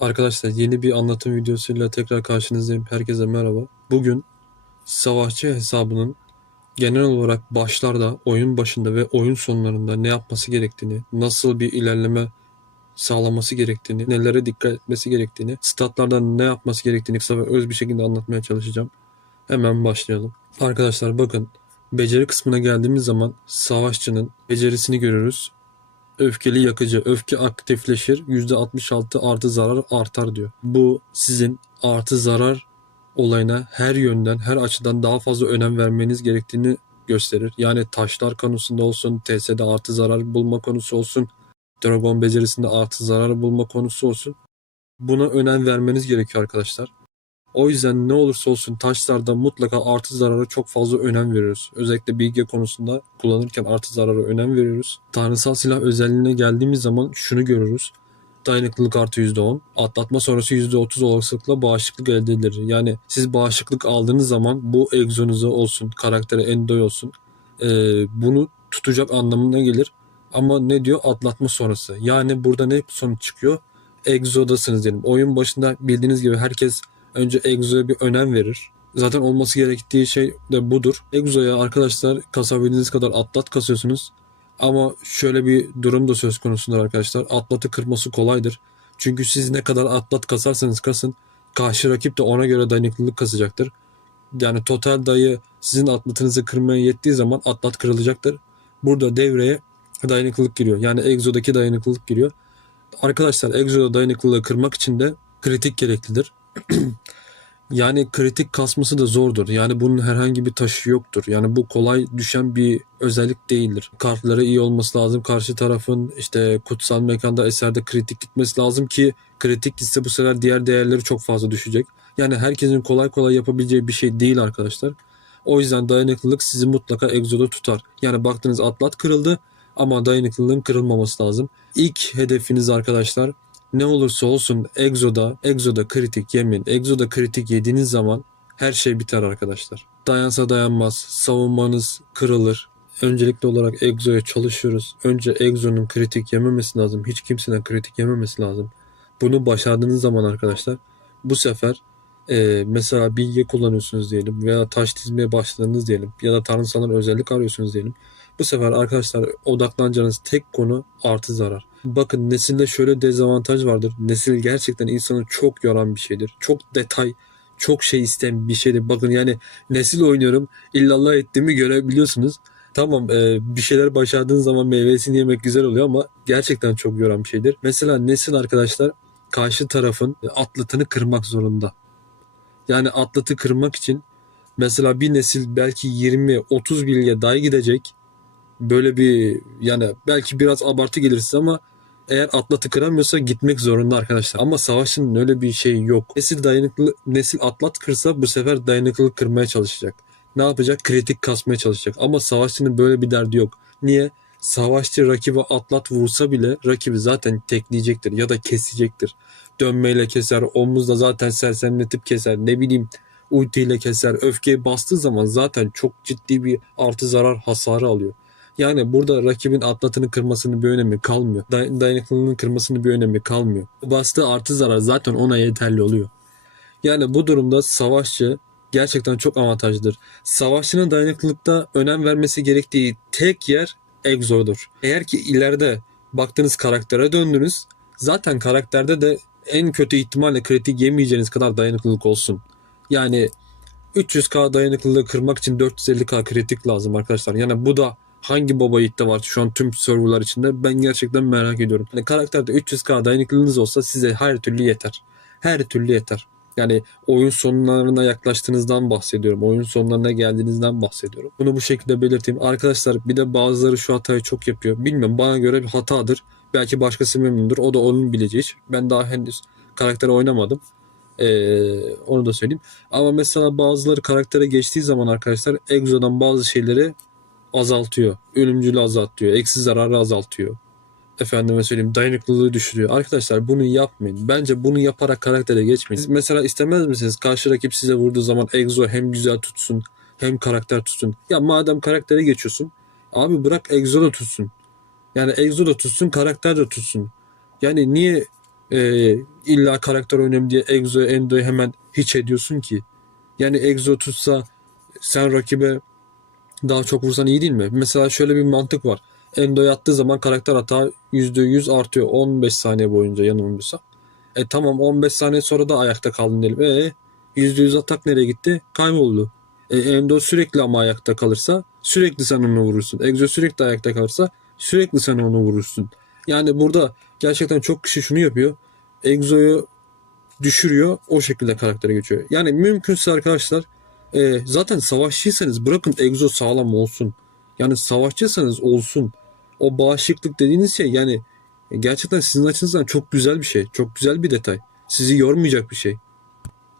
Arkadaşlar yeni bir anlatım videosuyla tekrar karşınızdayım. Herkese merhaba. Bugün savaşçı hesabının genel olarak başlarda, oyun başında ve oyun sonlarında ne yapması gerektiğini, nasıl bir ilerleme sağlaması gerektiğini, nelere dikkat etmesi gerektiğini, statlarda ne yapması gerektiğini kısa ve öz bir şekilde anlatmaya çalışacağım. Hemen başlayalım. Arkadaşlar bakın beceri kısmına geldiğimiz zaman savaşçının becerisini görürüz öfkeli yakıcı. Öfke aktifleşir. %66 artı zarar artar diyor. Bu sizin artı zarar olayına her yönden, her açıdan daha fazla önem vermeniz gerektiğini gösterir. Yani taşlar konusunda olsun, TS'de artı zarar bulma konusu olsun, Dragon becerisinde artı zarar bulma konusu olsun. Buna önem vermeniz gerekiyor arkadaşlar. O yüzden ne olursa olsun taşlarda mutlaka artı zarara çok fazla önem veriyoruz. Özellikle bilgi konusunda kullanırken artı zarara önem veriyoruz. Tanrısal silah özelliğine geldiğimiz zaman şunu görürüz. Dayanıklılık artı %10. Atlatma sonrası %30 olasılıkla bağışıklık elde edilir. Yani siz bağışıklık aldığınız zaman bu egzonuza olsun, karaktere endoy olsun. ee, bunu tutacak anlamına gelir. Ama ne diyor? Atlatma sonrası. Yani burada ne sonuç çıkıyor? Exodasınız diyelim. Oyun başında bildiğiniz gibi herkes önce Exo'ya bir önem verir. Zaten olması gerektiği şey de budur. Exo'ya arkadaşlar kasabildiğiniz kadar atlat kasıyorsunuz. Ama şöyle bir durum da söz konusudur arkadaşlar. Atlatı kırması kolaydır. Çünkü siz ne kadar atlat kasarsanız kasın karşı rakip de ona göre dayanıklılık kasacaktır. Yani total dayı sizin atlatınızı kırmaya yettiği zaman atlat kırılacaktır. Burada devreye dayanıklılık giriyor. Yani Exo'daki dayanıklılık giriyor. Arkadaşlar Exo'da dayanıklılığı kırmak için de kritik gereklidir. yani kritik kasması da zordur. Yani bunun herhangi bir taşı yoktur. Yani bu kolay düşen bir özellik değildir. Kartları iyi olması lazım. Karşı tarafın işte kutsal mekanda eserde kritik gitmesi lazım ki kritik gitse bu sefer diğer değerleri çok fazla düşecek. Yani herkesin kolay kolay yapabileceği bir şey değil arkadaşlar. O yüzden dayanıklılık sizi mutlaka egzoda tutar. Yani baktınız atlat kırıldı ama dayanıklılığın kırılmaması lazım. İlk hedefiniz arkadaşlar ne olursa olsun Exo'da, Exo'da kritik yemeyin. Exo'da kritik yediğiniz zaman her şey biter arkadaşlar. Dayansa dayanmaz, savunmanız kırılır. Öncelikli olarak Exo'ya çalışıyoruz. Önce Exo'nun kritik yememesi lazım. Hiç kimsenin kritik yememesi lazım. Bunu başardığınız zaman arkadaşlar bu sefer e, mesela bilgi kullanıyorsunuz diyelim veya taş dizmeye başladınız diyelim ya da tanrısalın özellik arıyorsunuz diyelim. Bu sefer arkadaşlar odaklanacağınız tek konu artı zarar. Bakın nesilde şöyle dezavantaj vardır. Nesil gerçekten insanı çok yoran bir şeydir. Çok detay, çok şey isteyen bir şeydir. Bakın yani nesil oynuyorum. İllallah ettiğimi görebiliyorsunuz. Tamam e, bir şeyler başardığın zaman meyvesini yemek güzel oluyor ama gerçekten çok yoran bir şeydir. Mesela nesil arkadaşlar karşı tarafın atlatını kırmak zorunda. Yani atlatı kırmak için mesela bir nesil belki 20-30 bilge day gidecek. Böyle bir yani belki biraz abartı gelir ama eğer atlatı kıramıyorsa gitmek zorunda arkadaşlar. Ama savaşın öyle bir şey yok. Nesil dayanıklı nesil atlat kırsa bu sefer dayanıklılık kırmaya çalışacak. Ne yapacak? Kritik kasmaya çalışacak. Ama savaşçının böyle bir derdi yok. Niye? Savaşçı rakibe atlat vursa bile rakibi zaten tekleyecektir ya da kesecektir. Dönmeyle keser, omuzla zaten sersemletip keser. Ne bileyim ultiyle keser. Öfkeyi bastığı zaman zaten çok ciddi bir artı zarar hasarı alıyor. Yani burada rakibin atlatını kırmasının bir önemi kalmıyor. Day- dayanıklılığının kırmasının bir önemi kalmıyor. Bastığı artı zarar zaten ona yeterli oluyor. Yani bu durumda savaşçı gerçekten çok avantajlıdır. Savaşçının dayanıklılıkta önem vermesi gerektiği tek yer Exo'dur. Eğer ki ileride baktığınız karaktere döndünüz zaten karakterde de en kötü ihtimalle kritik yemeyeceğiniz kadar dayanıklılık olsun. Yani 300k dayanıklılığı kırmak için 450k kritik lazım arkadaşlar. Yani bu da hangi baba yiğitte var şu an tüm serverlar içinde ben gerçekten merak ediyorum. Yani karakterde 300k dayanıklılığınız olsa size her türlü yeter. Her türlü yeter. Yani oyun sonlarına yaklaştığınızdan bahsediyorum. Oyun sonlarına geldiğinizden bahsediyorum. Bunu bu şekilde belirteyim. Arkadaşlar bir de bazıları şu hatayı çok yapıyor. Bilmiyorum bana göre bir hatadır. Belki başkası memnundur. O da onun bileceği iş. Ben daha henüz karakteri oynamadım. Ee, onu da söyleyeyim. Ama mesela bazıları karaktere geçtiği zaman arkadaşlar Exo'dan bazı şeyleri azaltıyor. Ölümcülü azaltıyor. Eksi zararı azaltıyor. Efendime söyleyeyim dayanıklılığı düşürüyor. Arkadaşlar bunu yapmayın. Bence bunu yaparak karaktere geçmeyin. Mesela istemez misiniz karşı rakip size vurduğu zaman Exo hem güzel tutsun hem karakter tutsun. Ya madem karaktere geçiyorsun abi bırak Exo da tutsun. Yani Exo da tutsun karakter de tutsun. Yani niye Ee, illa karakter önemli diye Exo Endo'yu hemen hiç ediyorsun ki. Yani Exo tutsa sen rakibe daha çok vursan iyi değil mi? Mesela şöyle bir mantık var. Endo yattığı zaman karakter hata %100 artıyor 15 saniye boyunca yanılmıyorsa. E tamam 15 saniye sonra da ayakta kaldın diyelim. E %100 atak nereye gitti? Kayboldu. E, Endo sürekli ama ayakta kalırsa sürekli sen onu vurursun. Exo sürekli ayakta kalırsa sürekli sen onu vurursun. Yani burada gerçekten çok kişi şunu yapıyor. Exo'yu düşürüyor o şekilde karaktere geçiyor. Yani mümkünse arkadaşlar e, zaten savaşçıysanız bırakın Exo sağlam olsun. Yani savaşçıysanız olsun. O bağışıklık dediğiniz şey yani gerçekten sizin açınızdan çok güzel bir şey. Çok güzel bir detay. Sizi yormayacak bir şey.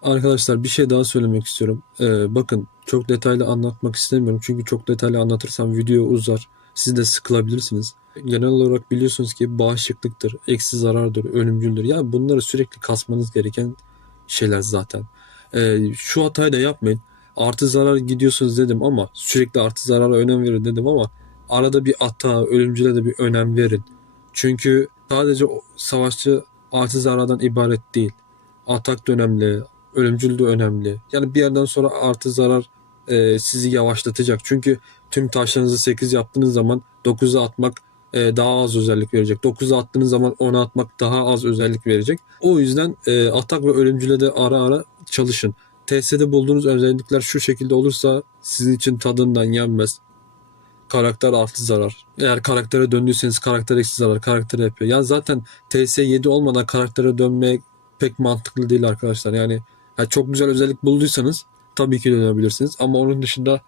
Arkadaşlar bir şey daha söylemek istiyorum. Ee, bakın çok detaylı anlatmak istemiyorum. Çünkü çok detaylı anlatırsam video uzar. Siz de sıkılabilirsiniz. Genel olarak biliyorsunuz ki bağışıklıktır, eksi zarardır, ölümcüldür. Ya bunları sürekli kasmanız gereken şeyler zaten. Ee, şu hatayı da yapmayın. Artı zarar gidiyorsunuz dedim ama sürekli artı zarara önem verin dedim ama arada bir hata, ölümcüle de bir önem verin. Çünkü sadece savaşçı artı zarardan ibaret değil. Atak da önemli, ölümcül de önemli. Yani bir yerden sonra artı zarar e, sizi yavaşlatacak. Çünkü tüm taşlarınızı 8 yaptığınız zaman 9'a atmak e, daha az özellik verecek. 9'a attığınız zaman 10'a atmak daha az özellik verecek. O yüzden e, atak ve ölümcüle de ara ara çalışın. TS'de bulduğunuz özellikler şu şekilde olursa sizin için tadından yenmez. Karakter artı zarar. Eğer karaktere döndüyseniz karakter eksi zarar. Karaktere yapıyor. Ya zaten TS 7 olmadan karaktere dönmek pek mantıklı değil arkadaşlar. Yani ha, çok güzel özellik bulduysanız tabii ki dönebilirsiniz. Ama onun dışında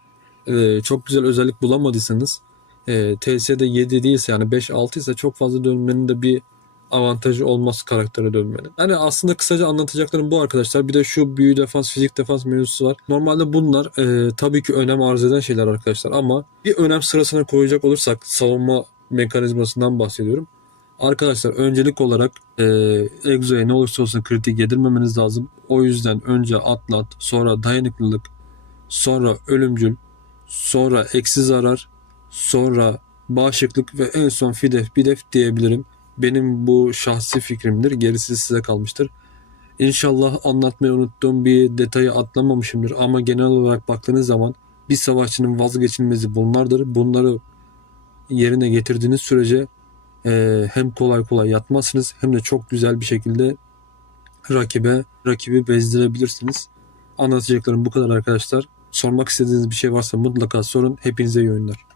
e, çok güzel özellik bulamadıysanız e, TS'de 7 değilse yani 5-6 ise çok fazla dönmenin de bir avantajı olmaz karaktere dönmenin. Yani aslında kısaca anlatacaklarım bu arkadaşlar. Bir de şu büyü defans, fizik defans mevzusu var. Normalde bunlar e, tabii ki önem arz eden şeyler arkadaşlar ama bir önem sırasına koyacak olursak savunma mekanizmasından bahsediyorum. Arkadaşlar öncelik olarak e, Exo'ya ne olursa olsun kritik yedirmemeniz lazım. O yüzden önce atlat, sonra dayanıklılık, sonra ölümcül, sonra eksi zarar, sonra bağışıklık ve en son fidef bidef diyebilirim. Benim bu şahsi fikrimdir. Gerisi size kalmıştır. İnşallah anlatmayı unuttuğum bir detayı atlamamışımdır ama genel olarak baktığınız zaman bir savaşçının vazgeçilmezi bunlardır. Bunları yerine getirdiğiniz sürece e, hem kolay kolay yatmazsınız hem de çok güzel bir şekilde rakibe rakibi bezdirebilirsiniz. Anlatacaklarım bu kadar arkadaşlar. Sormak istediğiniz bir şey varsa mutlaka sorun. Hepinize iyi oyunlar.